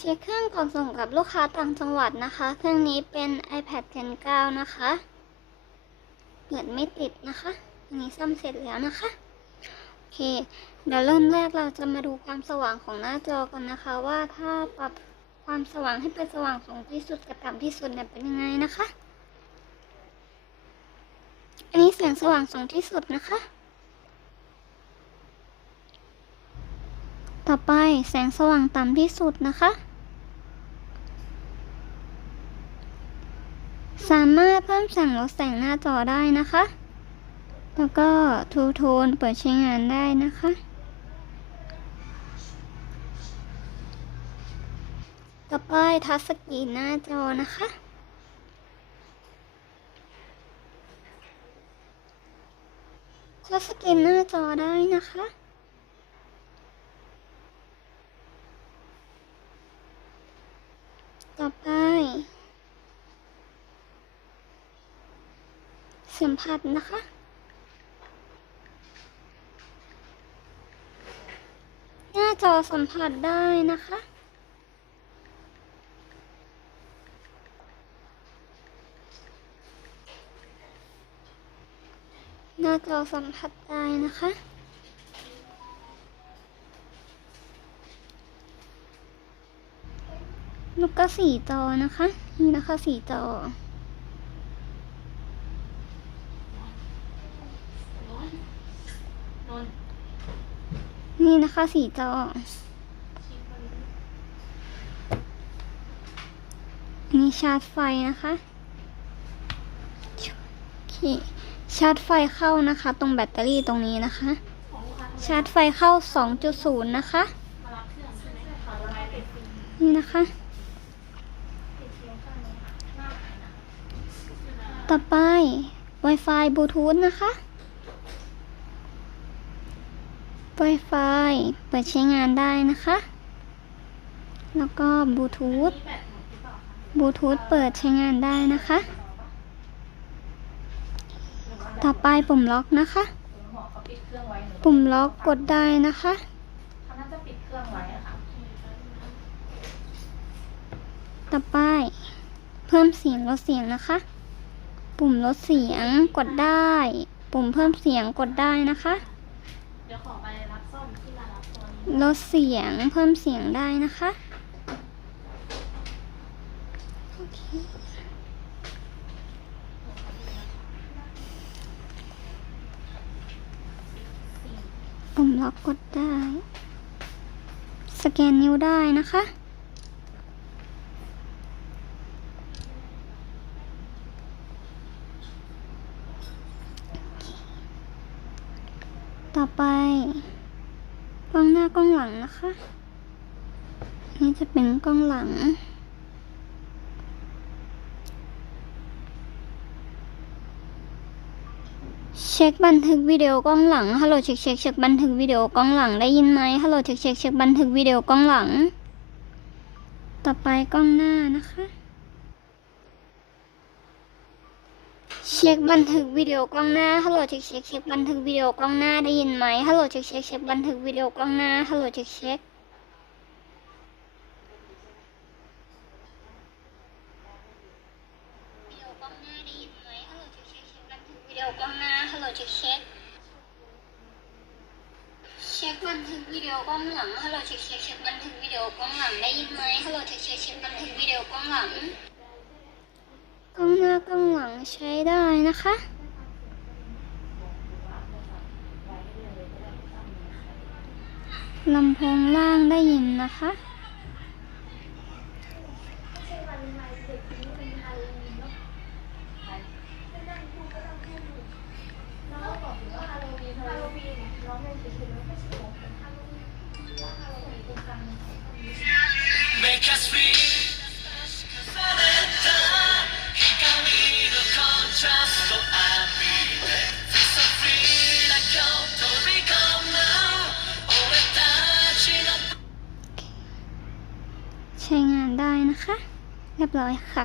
เช็คเครื่องก่อนส่งกับลูกค้าต่างจังหวัดนะคะ เครื่องนี้เป็น iPad Gen 9 นะคะ เปิดไม่ติดนะคะอันนี้ซ่อมเสร็จแล้วนะคะ โอเค เดี๋ยวเริ่มแรกเราจะมาดูความสว่างของหน้าจอกันนะคะ ว่าถ้าปรับความสว่างให้เป็นสว่างสูงที่สุดกับต่ำที่สุดเนี่ยเป็นยังไงนะคะ อันนี้แสงสว่างสูงที่สุดนะคะ ต่อไปแสงสว่างต่ำที่สุดนะคะ สามารถเพิ่มแสงลดแสงหน้าจอได้นะคะ แล้วก็ทูโทนเปิดใช้งานได้นะคะ ต่อไปทัชสกรีนหน้าจอนะคะ ทัชสกรีนหน้าจอได้นะคะ ต่อไป สัมผัสนะคะ หน้าจอสัมผัสได้นะคะหน้าจอสัมผัสได้นะคะ แล้วก็สีจอนะคะ นี่นะคะสีจอ นี่นะคะสีจอ นี่ชาร์จไฟนะคะชาร์จไฟเข้านะคะ ตรงแบตเตอรี่ตรงนี้นะคะ ชาร์จไฟเข้า 2.0 นะคะ นี่นะคะ ต่อไป Wi-Fi บลูทูธนะคะ Wi-Fi เปิดใช้งานได้นะคะ แล้วก็บลูทูธบลูทูธเปิดใช้งานได้นะคะ ต่อไปปุ่มล็อกนะคะ ปุ่มล็อกกดได้นะคะเขาน่าจะปิดเครื่องไว้อะค่ะต่อไป เพิ่มเสียงลดเสียงนะคะ ปุ่มลดเสียงกดได้ ปุ่มเพิ่มเสียงกดได้นะคะ ลดเสียงเพิ่มเสียงได้นะคะโอเคปุ่มล็อกกดได้ สแกนนิ้วได้นะคะต่อไป กล้องหน้ากล้องหลังนะคะ นี่จะเป็นกล้องหลัง เช็คบันทึกวิดีโอกล้องหลัง ฮัลโหลเช็คเช็คเช็คบันทึกวิดีโอกล้องหลังได้ยินไหมฮัลโหลเช็คเช็คเช็คบันทึกวิดีโอกล้องหลัง ต่อไปกล้องหน้านะคะ เช็คบันทึกวิดีโอกล้องหน้า ฮัลโหลเช็คเช็คเช็คบันทึกวิดีโอกล้องหน้าได้ยินไหมฮัลโหลเช็คเช็คเช็คบันทึกวิดีโอกล้องหน้า ฮัลโหลเช็คเช็ควิดีโอกล้องหน้าได้ยินไหมฮัลโหลเช็คเช็คเช็คบันทึกวิดีโอกล้องหน้า ฮัลโหลเช็คเช็คเช็คบันทึกวิดีโอกล้องหลัง ฮัลโหลเช็คเช็คเช็คบันทึกวิดีโอกล้องหลังได้ยินไหมฮัลโหลเช็คเช็คเช็คบันทึกวิดีโอกล้องหลัง กล้องหน้ากล้องหลังใช้ได้นะคะ ลำโพงล่างได้ยินนะคะ Make us free นะคะ เรียบร้อยค่ะ